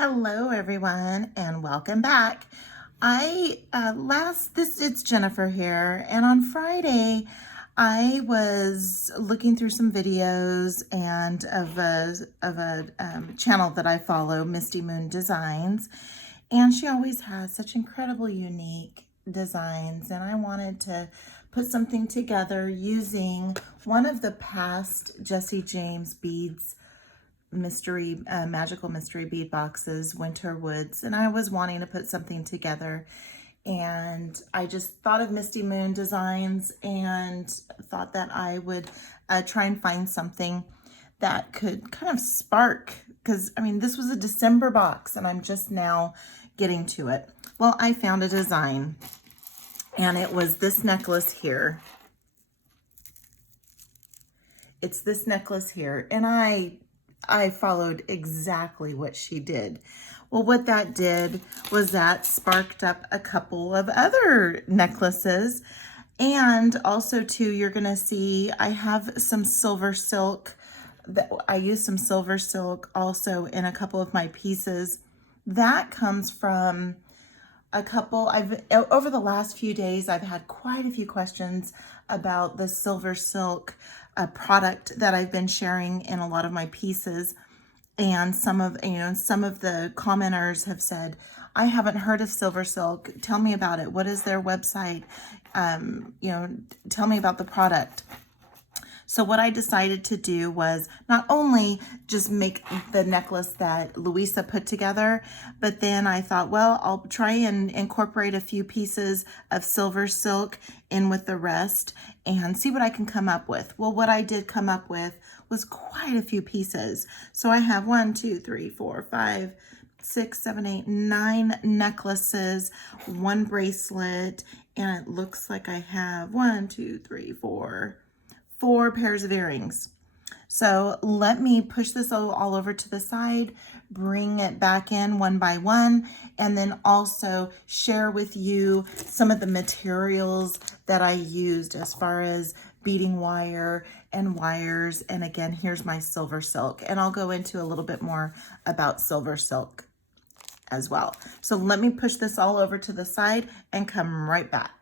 Hello everyone and welcome back. It's Jennifer here, and on Friday I was looking through some videos and of a channel that I follow, Misty Moon Designs, and she always has such incredible unique designs, and I wanted to put something together using one of the past Jesse James beads magical mystery bead boxes, Winter Woods, and I was wanting to put something together, and I just thought of Misty Moon Designs and thought that I would try and find something that could kind of spark, because I mean this was a December box and I'm just now getting to it. Well, I found a design, and it was this necklace here. It's this necklace here, and I followed exactly what she did. Well, what that did was that sparked up a couple of other necklaces. And also too, you're gonna see I have some silver silk that I use some silver silk also in a couple of my pieces. That comes from a couple, over the last few days, I've had quite a few questions about the silver silk product that I've been sharing in a lot of my pieces. And some of the commenters have said, I haven't heard of silver silk. Tell me about it. What is their website? Tell me about the product. So what I decided to do was not only just make the necklace that Louisa put together, but then I thought, well, I'll try and incorporate a few pieces of silver silk in with the rest and see what I can come up with. Well, what I did come up with was quite a few pieces. So I have 1, 2, 3, 4, 5, 6, 7, 8, 9 necklaces, 1 bracelet, and it looks like I have 1, 2, 3, 4 pairs of earrings. So let me push this all over to the side, bring it back in one by one, and then also share with you some of the materials that I used as far as beading wire and wires. And again, here's my silver silk, and I'll go into a little bit more about silver silk as well. So let me push this all over to the side and come right back.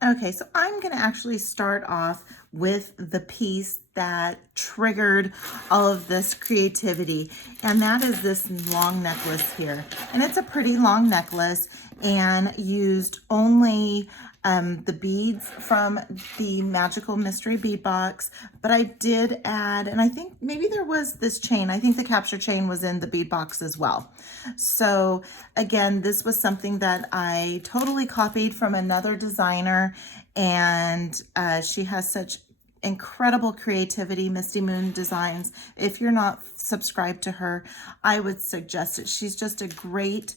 Okay, so I'm going to actually start off with the piece that triggered all of this creativity, and that is this long necklace here. And it's a pretty long necklace and used only the beads from the Magical Mystery Bead Box, but I did add, and I think maybe there was this chain. I think the capture chain was in the bead box as well. So again, this was something that I totally copied from another designer, and she has such incredible creativity, Misty Moon Designs. If you're not subscribed to her, I would suggest it. She's just a great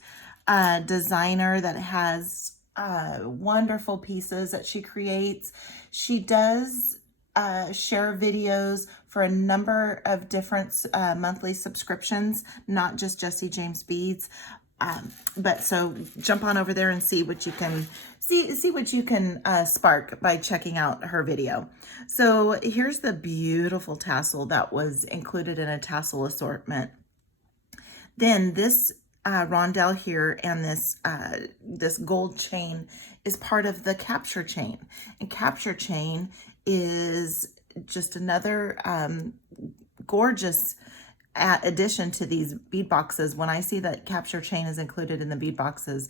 designer that has wonderful pieces that she creates. She does share videos for a number of different monthly subscriptions, not just Jesse James Beads. But so jump on over there and see what you can see what you can spark by checking out her video. So here's the beautiful tassel that was included in a tassel assortment. Then this rondelle here and this gold chain is part of the capture chain, and capture chain is just another gorgeous addition to these bead boxes. When I see that capture chain is included in the bead boxes,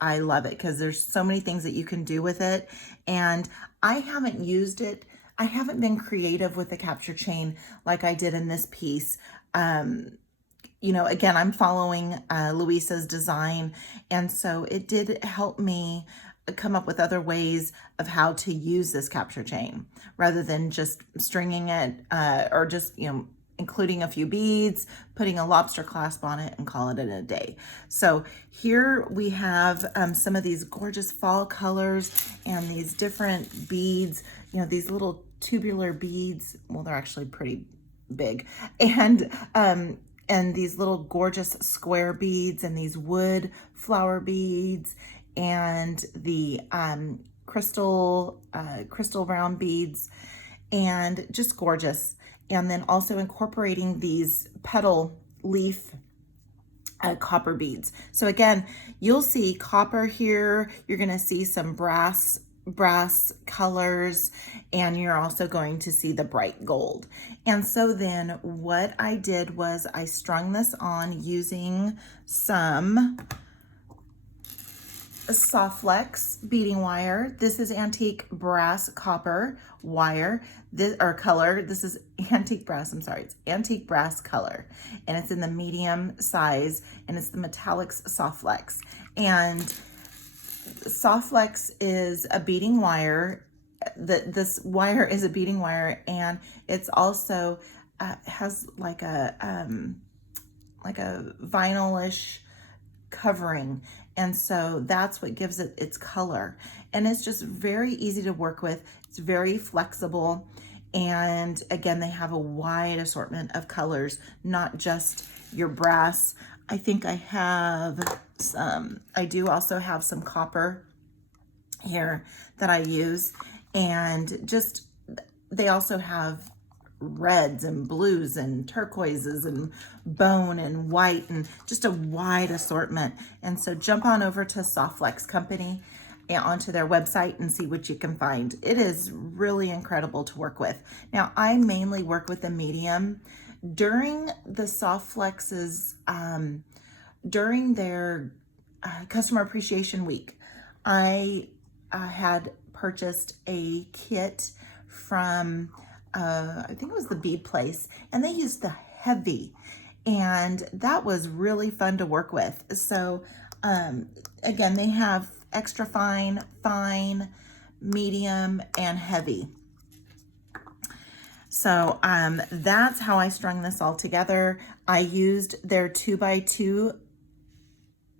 I love it, because there's so many things that you can do with it. And I haven't used it. I haven't been creative with the capture chain like I did in this piece. Again, I'm following Louisa's design, and so it did help me come up with other ways of how to use this capture chain rather than just stringing it or just, including a few beads, putting a lobster clasp on it, and call it a day. So here we have some of these gorgeous fall colors and these different beads, these little tubular beads. Well, they're actually pretty big. And these little gorgeous square beads, and these wood flower beads, and the crystal round beads, and just gorgeous. And then also incorporating these petal leaf copper beads. So again, you'll see copper here. You're going to see some brass colors, and you're also going to see the bright gold. And so then what I did was I strung this on using some Softflex beading wire. This is antique brass copper wire, this or color. This is antique brass, I'm sorry, it's antique brass color, and it's in the medium size, and it's the Metallics Softflex. And Softflex is a beading wire. This wire is a beading wire, and it's also has like a vinylish covering, and so that's what gives it its color. And it's just very easy to work with. It's very flexible, and again, they have a wide assortment of colors, not just your brass. I think I have some, I do also have some copper here that I use, and just they also have reds and blues and turquoises and bone and white, and just a wide assortment. And so jump on over to Softflex Company and onto their website and see what you can find. It is really incredible to work with. Now, I mainly work with the medium. During the Softflex's, during their Customer Appreciation Week, I had purchased a kit from I think it was the Bead place, and they used the heavy, and that was really fun to work with. So again, they have extra fine, fine, medium, and heavy. So that's how I strung this all together. I used their 2x2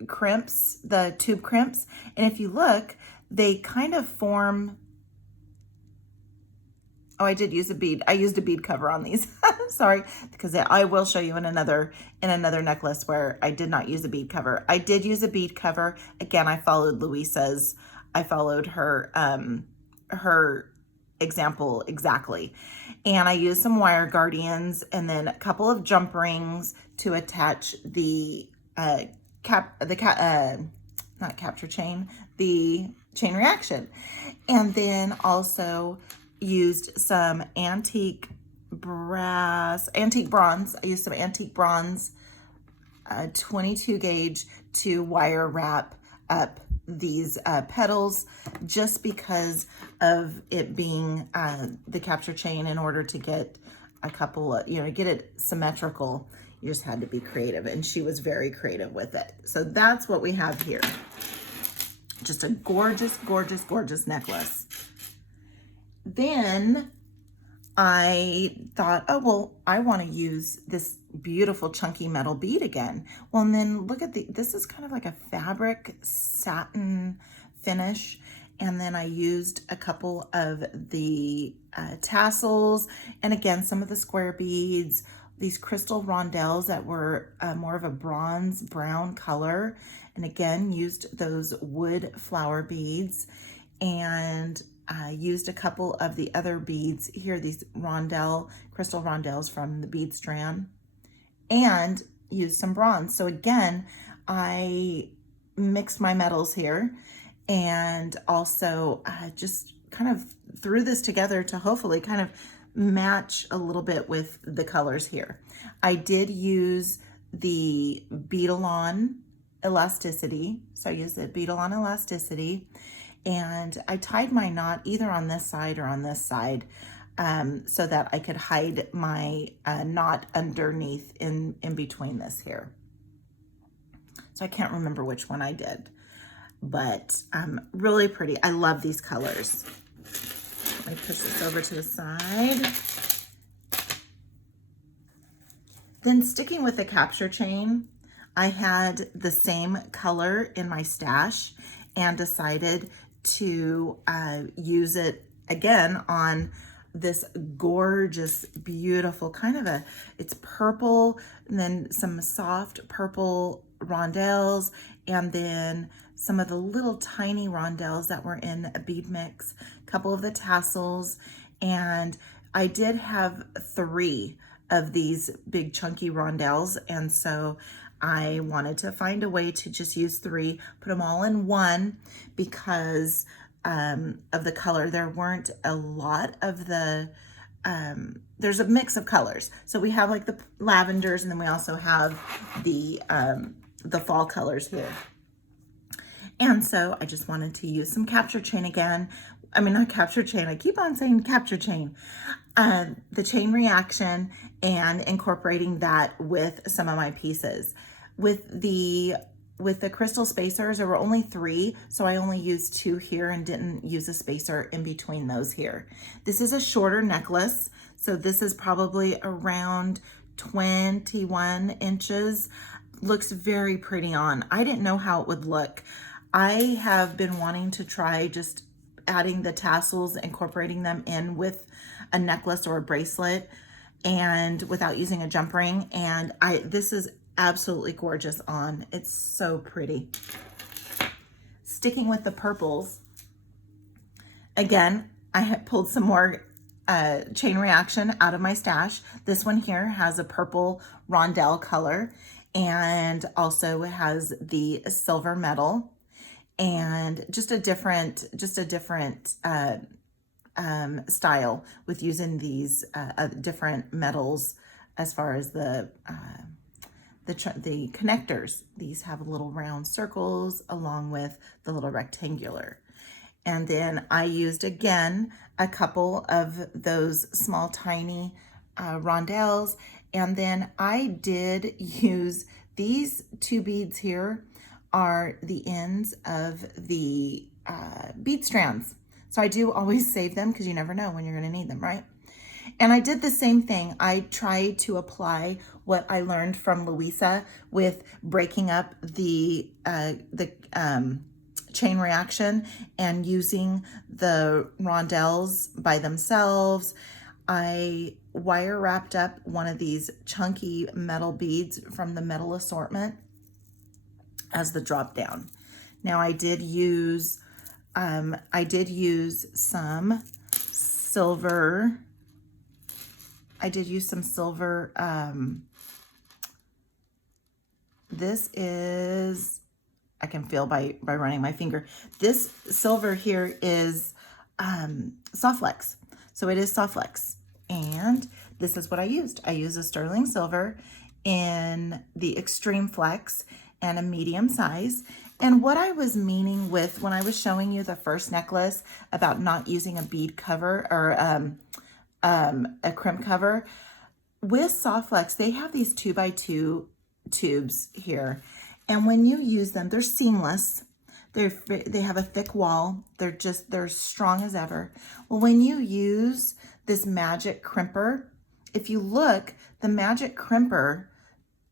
crimps, the tube crimps, and if you look, they kind of form. Oh, I did use a bead. I used a bead cover on these. Sorry, because I will show you in another necklace where I did not use a bead cover. I did use a bead cover. Again, I followed Louisa's. I followed her her example exactly. And I used some wire guardians and then a couple of jump rings to attach the not capture chain, the chain reaction. And then also used some antique bronze. I used some antique bronze 22 gauge to wire wrap up these petals, just because of it being the capture chain. In order to get a couple of, get it symmetrical, you just had to be creative, and she was very creative with it. So that's what we have here. Just a gorgeous, gorgeous, gorgeous necklace. Then I thought, oh, well, I want to use this beautiful chunky metal bead again. Well, and then look at this is kind of like a fabric satin finish. And then I used a couple of the tassels, and again, some of the square beads, these crystal rondelles that were more of a bronze brown color. And again, used those wood flower beads, and I used a couple of the other beads here, these crystal rondelles from the bead strand, and used some bronze. So again, I mixed my metals here, and also just kind of threw this together to hopefully kind of match a little bit with the colors here. I did use the Bead-A-Lon elasticity. So I used the Bead-A-Lon elasticity, and I tied my knot either on this side or on this side, so that I could hide my knot underneath in between this here. So I can't remember which one I did, but really pretty. I love these colors. Let me push this over to the side. Then sticking with the capture chain, I had the same color in my stash and decided to use it again on this gorgeous, beautiful kind of it's purple, and then some soft purple rondelles, and then some of the little tiny rondelles that were in a bead mix, a couple of the tassels, and I did have 3 of these big chunky rondelles. And so I wanted to find a way to just use 3, put them all in one because of the color. There weren't a lot of the, there's a mix of colors. So we have like the lavenders, and then we also have the fall colors here. And so I just wanted to use some capture chain again. I mean, not capture chain, I keep on saying capture chain. The chain reaction and incorporating that with some of my pieces. With the crystal spacers, there were only 3, so I only used 2 here and didn't use a spacer in between those here. This is a shorter necklace, so this is probably around 21 inches. Looks very pretty on. I didn't know how it would look. I have been wanting to try just adding the tassels, incorporating them in with a necklace or a bracelet and without using a jump ring. And this is absolutely gorgeous on. It's so pretty. Sticking with the purples, again, I had pulled some more chain reaction out of my stash. This one here has a purple rondelle color, and also it has the silver metal, and just a different style with using these different metals as far as the connectors. These have little round circles along with the little rectangular. And then I used again a couple of those small tiny rondelles, and then I did use these 2 beads here are the ends of the bead strands. So I do always save them because you never know when you're going to need them, right? And I did the same thing. I tried to apply what I learned from Louisa with breaking up the chain reaction and using the rondelles by themselves. I wire wrapped up one of these chunky metal beads from the metal assortment as the drop down. Now I did use some silver. This is, I can feel by running my finger. This silver here is soft flex. So it is soft flex. And this is what I used. I used a sterling silver in the extreme flex and a medium size. And what I was meaning with when I was showing you the first necklace about not using a bead cover or a crimp cover, with soft flex, they have these 2x2 tubes here. And when you use them, they're seamless. They have a thick wall. They're strong as ever. Well, when you use this magic crimper, if you look, the magic crimper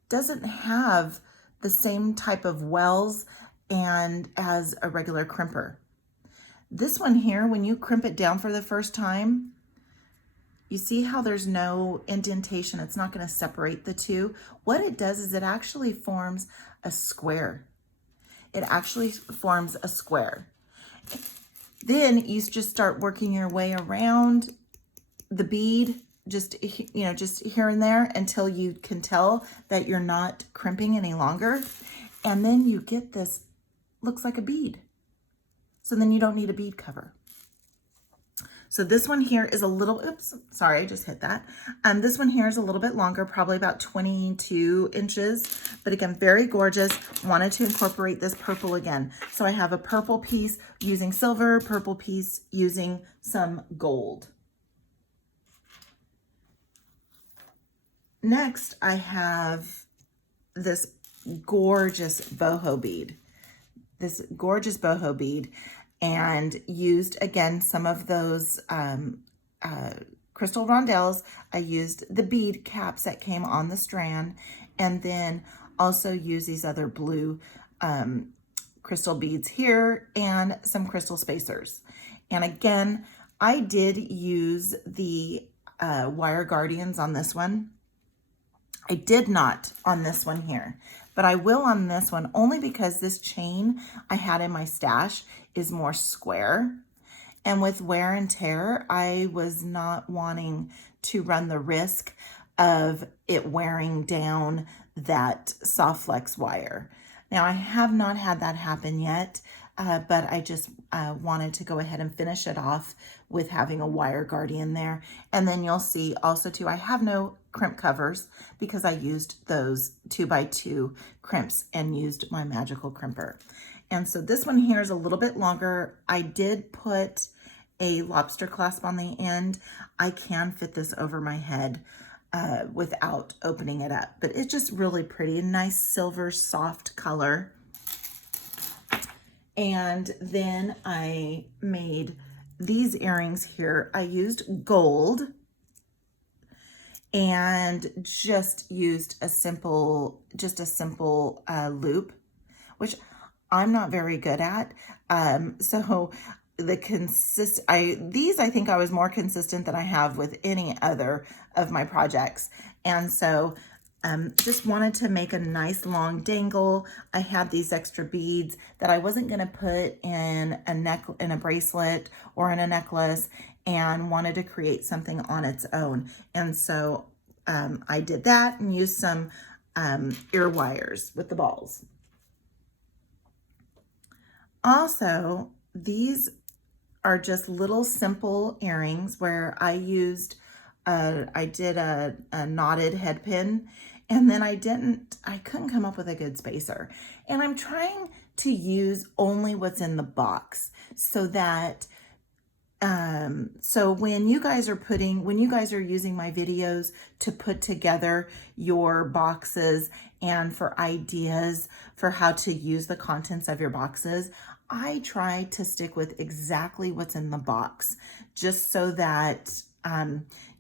doesn't have the same type of wells and as a regular crimper. This one here, when you crimp it down for the first time, you see how there's no indentation. It's not going to separate the two. What it does is it actually forms a square. It actually forms a square. Then you just start working your way around the bead, just here and there until you can tell that you're not crimping any longer. And then you get this, looks like a bead. So then you don't need a bead cover. So this one here is a little, oops, sorry, I just hit that. This one here is a little bit longer, probably about 22 inches, but again, very gorgeous. Wanted to incorporate this purple again. So I have a purple piece using silver, purple piece using some gold. Next, I have this gorgeous boho bead. And used, again, some of those crystal rondelles. I used the bead caps that came on the strand, and then also used these other blue crystal beads here and some crystal spacers. And again, I did use the wire guardians on this one. I did not on this one here, but I will on this one only because this chain I had in my stash is more square. And with wear and tear, I was not wanting to run the risk of it wearing down that soft flex wire. Now I have not had that happen yet, but I just wanted to go ahead and finish it off with having a wire guardian there. And then you'll see also too, I have no crimp covers because I used those 2x2 crimps and used my magical crimper. And so this one here is a little bit longer. I did put a lobster clasp on the end. I can fit this over my head without opening it up, but it's just really pretty, a nice silver soft color. And then I made these earrings here. I used gold and just used a simple loop, which I'm not very good at. So these I think I was more consistent than I have with any other of my projects. And so just wanted to make a nice long dangle. I had these extra beads that I wasn't going to put in a bracelet or in a necklace, and wanted to create something on its own. And so I did that and used some ear wires with the balls. Also, these are just little simple earrings where I used I did a knotted head pin, and then I couldn't come up with a good spacer. And I'm trying to use only what's in the box so that, so when you guys are using my videos to put together your boxes and for ideas for how to use the contents of your boxes, I try to stick with exactly what's in the box, just so that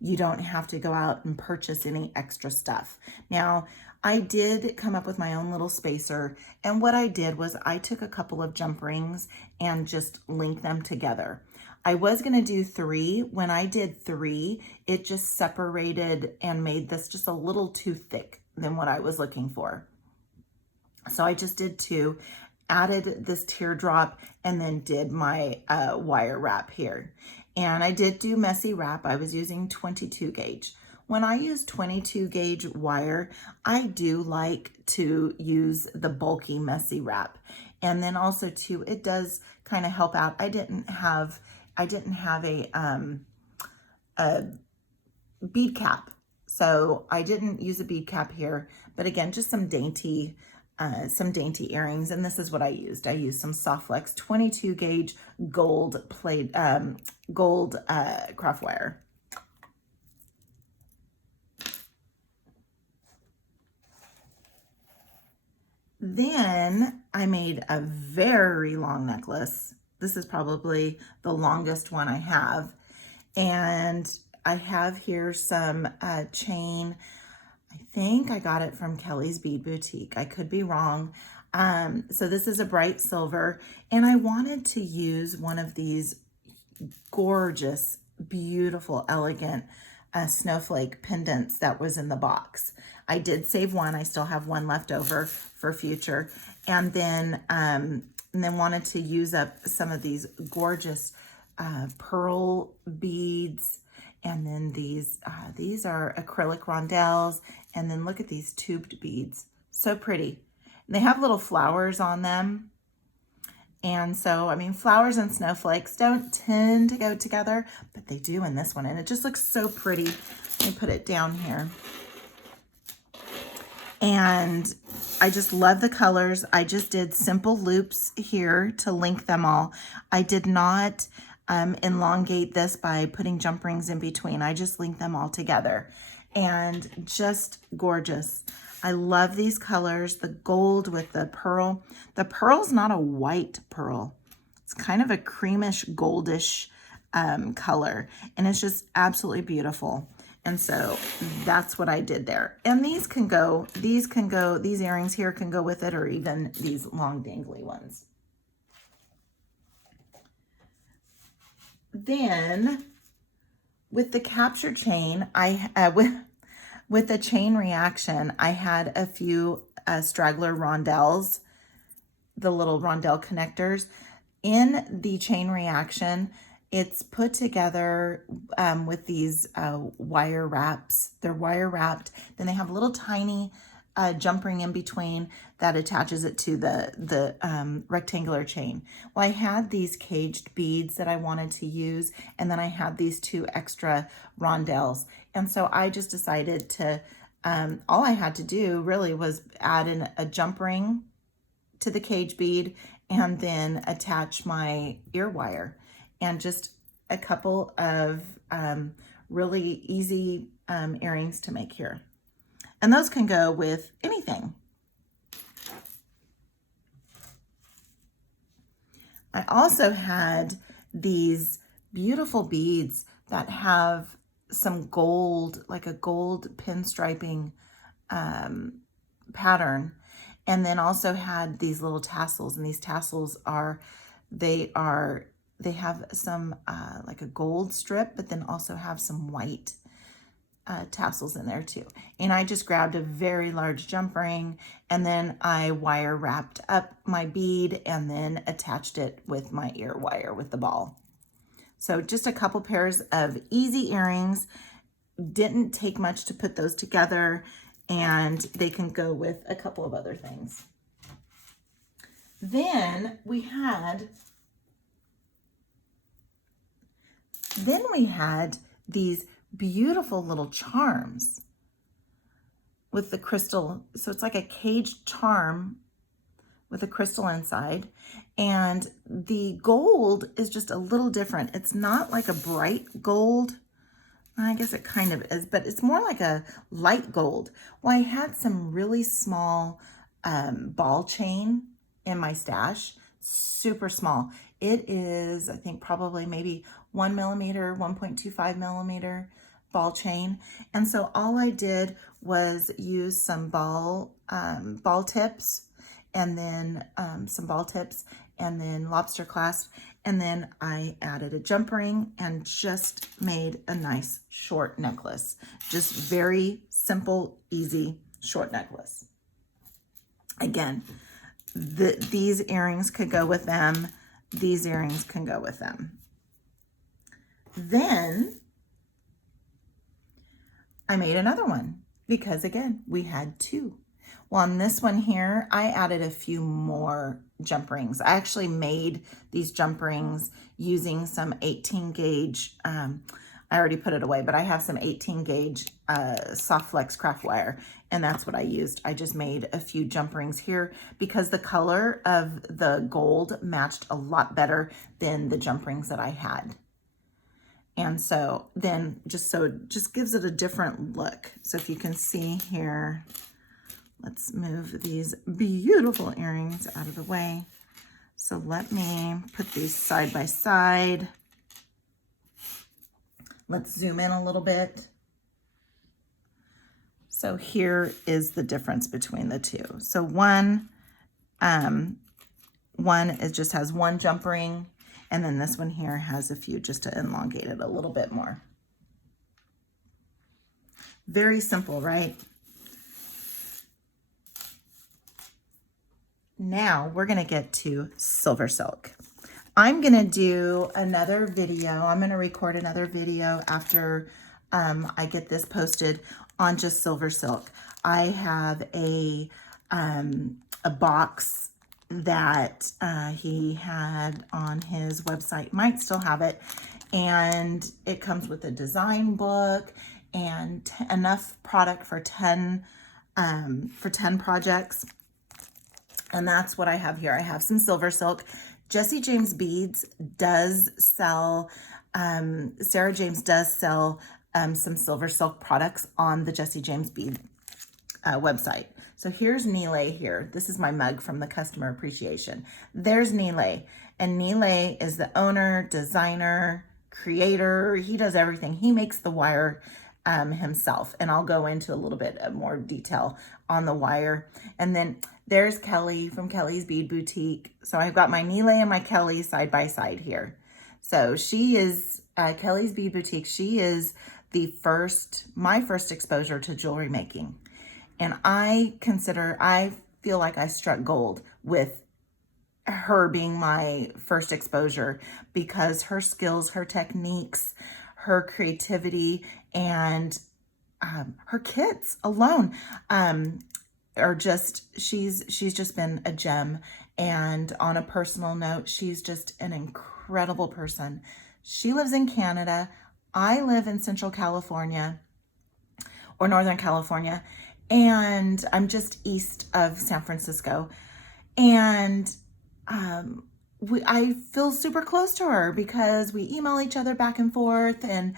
you don't have to go out and purchase any extra stuff. Now, I did come up with my own little spacer, and what I did was I took a couple of jump rings and just linked them together. I was going to do 3. When I did 3, it just separated and made this just a little too thick than what I was looking for. So I just did 2, added this teardrop, and then did my wire wrap here. And I did do messy wrap. I was using 22 gauge. When I use 22 gauge wire, I do like to use the bulky messy wrap. And then also too, it does kind of help out. I didn't have a bead cap, so I didn't use a bead cap here. But again, just some dainty earrings, and this is what I used. I used some soft flex 22 gauge gold craft wire. Then I made a very long necklace. This is probably the longest one I have, and I have here some chain. I think I got it from Kelly's Bead Boutique. I could be wrong. So this is a bright silver, and I wanted to use one of these gorgeous, beautiful, elegant snowflake pendants that was in the box. I did save one. I still have one left over for future. And then wanted to use up some of these gorgeous pearl beads. And then these are acrylic rondelles. And then look at these tubed beads. So pretty. And they have little flowers on them. And so, I mean, flowers and snowflakes don't tend to go together, but they do in this one. And it just looks so pretty. Let me put it down here. And I just love the colors. I just did simple loops here to link them all. I did not elongate this by putting jump rings in between. I just linked them all together. And just gorgeous. I love these colors, the gold with the pearl. The pearl's not a white pearl. It's kind of a creamish, goldish color. And it's just absolutely beautiful. And so that's what I did there. And these earrings here can go with it, or even these long dangly ones. Then with the capture chain, with the chain reaction, I had a few straggler rondelles, the little rondelle connectors. In the chain reaction, It's put together with these wire wraps. They're wire wrapped. Then they have a little tiny jump ring in between that attaches it to the rectangular chain. Well, I had these caged beads that I wanted to use, and then I had these 2 extra rondelles. And so I just decided to, all I had to do really was add in a jump ring to the cage bead and then attach my ear wire, and just a couple of really easy earrings to make here. And those can go with anything. I also had these beautiful beads that have some gold, like a gold pinstriping pattern. And then also had these little tassels, and these tassels they have some like a gold strip, but then also have some white tassels in there too. And I just grabbed a very large jump ring, and then I wire wrapped up my bead and then attached it with my ear wire with the ball. So just a couple pairs of easy earrings. Didn't take much to put those together, and they can go with a couple of other things. Then we had these beautiful little charms with the crystal. So it's like a caged charm with a crystal inside, and the gold is just a little different. It's not like a bright gold. I guess it kind of is, but it's more like a light gold. Well, I had some really small ball chain in my stash, super small. It is, I think, probably maybe 1 millimeter, 1.25 millimeter ball chain. And so all I did was use some ball tips, and then some ball tips, and then lobster clasp, and then I added a jump ring and just made a nice short necklace. Just very simple, easy short necklace. Again, these earrings could go with them. These earrings can go with them. Then I made another one because, again, we had 2. Well, on this one here, I added a few more jump rings. I actually made these jump rings using some 18 gauge, I already put it away, but I have some 18 gauge soft flex craft wire, and that's what I used. I just made a few jump rings here because the color of the gold matched a lot better than the jump rings that I had. And so then just gives it a different look. So if you can see here, let's move these beautiful earrings out of the way. So let me put these side by side. Let's zoom in a little bit. So here is the difference between the 2. So one it just has 1 jump ring, and then this one here has a few just to elongate it a little bit more. Very simple, right? Now we're gonna get to silver silk. I'm gonna do another video. I'm gonna record another video after I get this posted on just silver silk. I have a box that he had on his website, might still have it, and it comes with a design book and enough product for 10 projects. And that's what I have here. I have some silver silk. Jesse James Beads does sell, Sarah James does sell some silver silk products on the Jesse James Bead website. So here's Nile here. This is my mug from the customer appreciation. There's Nile, and Nile is the owner, designer, creator. He does everything. He makes the wire himself, and I'll go into a little bit of more detail on the wire. And then there's Kelly from Kelly's Bead Boutique. So I've got my Nile and my Kelly side by side here. So she is Kelly's Bead Boutique. She is my first exposure to jewelry making. And I feel like I struck gold with her being my first exposure, because her skills, her techniques, her creativity, and her kits alone are just, she's just been a gem. And on a personal note, she's just an incredible person. She lives in Canada. I live in Central California or Northern California, and I'm just east of San Francisco. And I feel super close to her because we email each other back and forth, and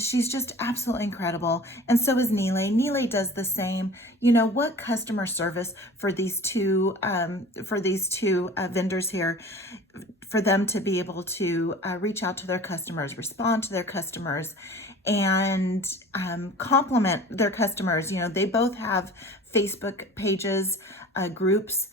she's just absolutely incredible. And so is Nile. Nile does the same. You know, what customer service for these two vendors here, for them to be able to reach out to their customers, respond to their customers, and compliment their customers. You know, they both have Facebook pages, groups,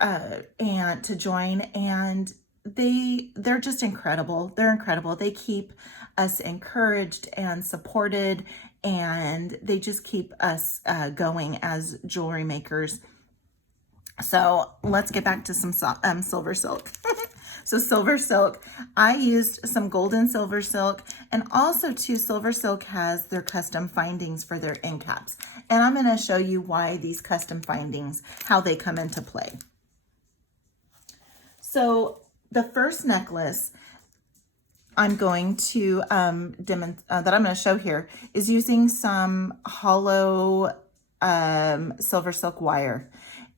and to join, and they're just incredible. They're incredible. They keep us encouraged and supported, and they just keep us going as jewelry makers. So let's get back to some silver silk. So silver silk, I used some gold and silver silk, and also too, silver silk has their custom findings for their end caps. And I'm going to show you why these custom findings, how they come into play. So the first necklace I'm going to that I'm going to show here is using some hollow silver silk wire.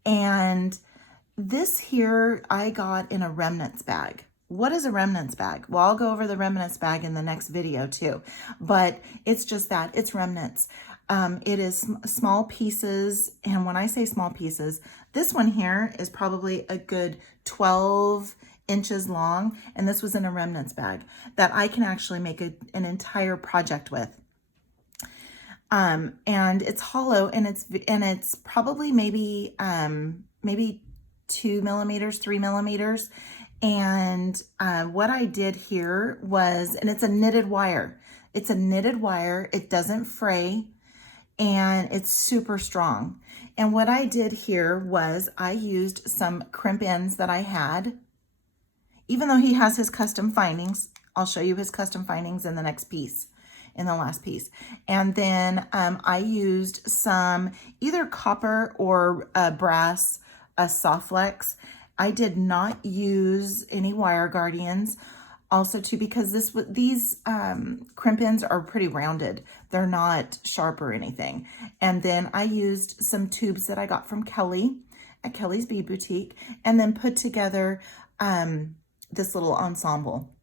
And this here I got in a remnants bag. What is a remnants bag? Well, I'll go over the remnants bag in the next video too, but it's just that, it's remnants. It is small pieces, and when I say small pieces, this one here is probably a good 12 inches long, and this was in a remnants bag that I can actually make an entire project with. And it's hollow, and it's probably maybe 2 millimeters, 3 millimeters. And what I did here was, and it's a knitted wire. It's a knitted wire. It doesn't fray, and it's super strong. And what I did here was I used some crimp ends that I had. Even though he has his custom findings, I'll show you his custom findings in the next piece, in the last piece. And then I used some either copper or brass soft flex. I did not use any wire guardians. Also too, because these crimp ends are pretty rounded. They're not sharp or anything. And then I used some tubes that I got from Kelly at Kelly's Bead Boutique, and then put together this little ensemble.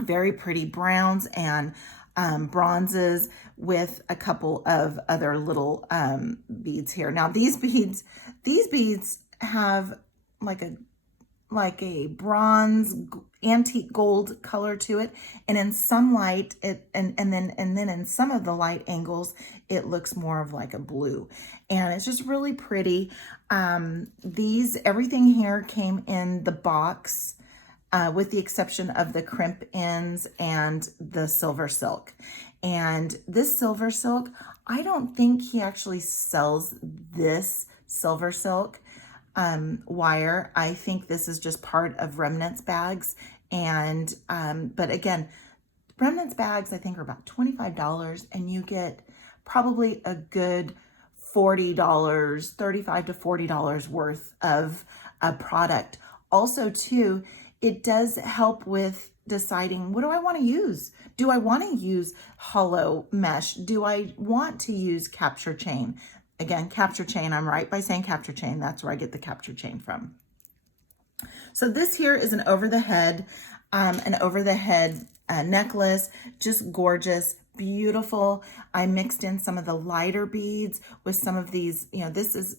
Very pretty browns and bronzes with a couple of other little beads here. Now these beads have like a bronze antique gold color to it, and in some light and then in some of the light angles it looks more of like a blue, and it's just really pretty. Everything here came in the box, with the exception of the crimp ends and the silver silk. And this silver silk, I don't think he actually sells this silver silk wire. I think this is just part of remnants bags. And but again, remnants bags I think are about $25, and you get probably a good $40, $35 to $40 worth of a product. Also too, it does help with deciding, what do I want to use? Do I want to use hollow mesh? Do I want to use capture chain? Again, capture chain, I'm right by saying capture chain. That's where I get the capture chain from. So this here is an over the head necklace, just gorgeous, beautiful. I mixed in some of the lighter beads with some of these, you know, this is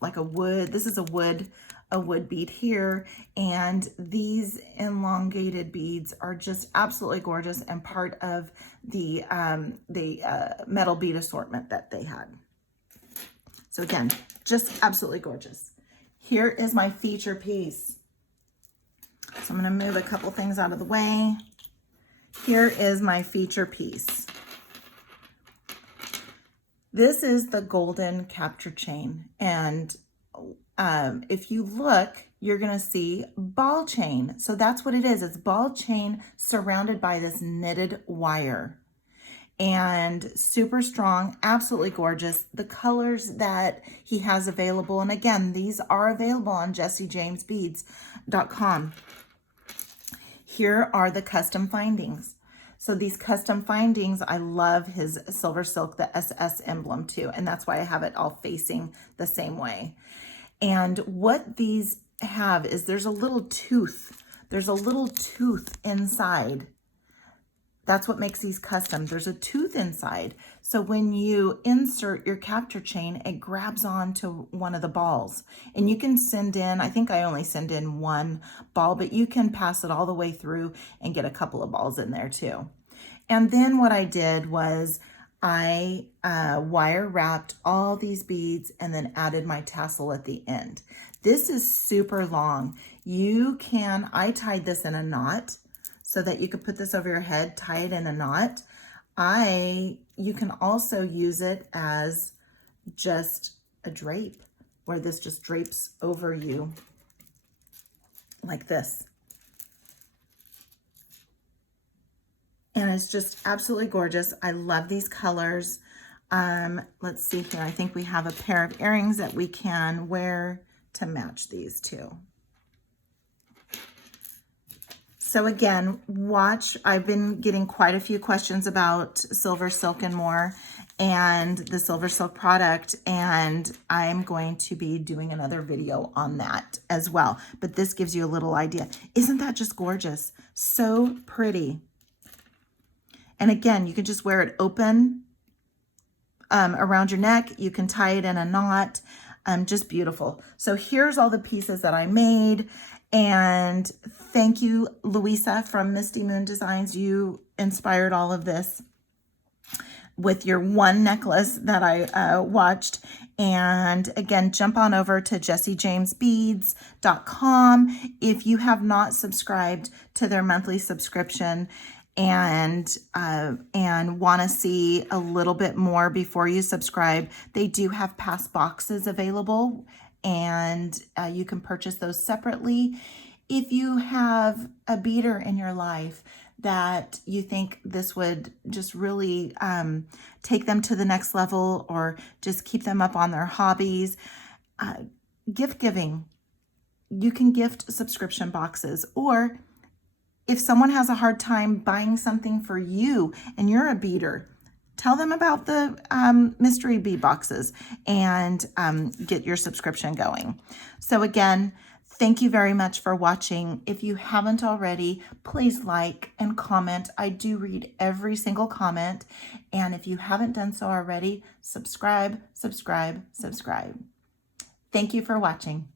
like a wood, this is a wood bead here, and these elongated beads are just absolutely gorgeous and part of the metal bead assortment that they had. So again, just absolutely gorgeous. Here is my feature piece. So I'm going to move a couple things out of the way. Here is my feature piece. This is the golden capture chain, and if you look, you're going to see ball chain. So that's what it is. It's ball chain surrounded by this knitted wire. And super strong, absolutely gorgeous. The colors that he has available, and again, these are available on jessiejamesbeads.com. Here are the custom findings. So these custom findings, I love his silver silk, the SS emblem too, and that's why I have it all facing the same way. And what these have is there's a little tooth. There's a little tooth inside. That's what makes these custom. There's a tooth inside. So when you insert your capture chain, it grabs onto one of the balls. And you can send in, I think I only send in one ball, but you can pass it all the way through and get a couple of balls in there too. And then what I did was I wire wrapped all these beads and then added my tassel at the end. This is super long. I tied this in a knot, so that you could put this over your head, tie it in a knot. You can also use it as just a drape, where this just drapes over you like this. And it's just absolutely gorgeous. I love these colors. Let's see here. I think we have a pair of earrings that we can wear to match these two. So again, I've been getting quite a few questions about silver silk and more, and the silver silk product, and I'm going to be doing another video on that as well. But this gives you a little idea. Isn't that just gorgeous? So pretty. And again, you can just wear it open around your neck. You can tie it in a knot. Just beautiful. So here's all the pieces that I made. And thank you, Louisa from Misty Moon Designs. You inspired all of this with your one necklace that I watched. And again, jump on over to jessiejamesbeads.com if you have not subscribed to their monthly subscription and want to see a little bit more before you subscribe. They do have past boxes available, and you can purchase those separately. If you have a beader in your life that you think this would just really take them to the next level, or just keep them up on their hobbies, gift giving. You can gift subscription boxes, or if someone has a hard time buying something for you and you're a beader, tell them about the mystery bead boxes and get your subscription going. So again, thank you very much for watching. If you haven't already, please like and comment. I do read every single comment. And if you haven't done so already, subscribe. Thank you for watching.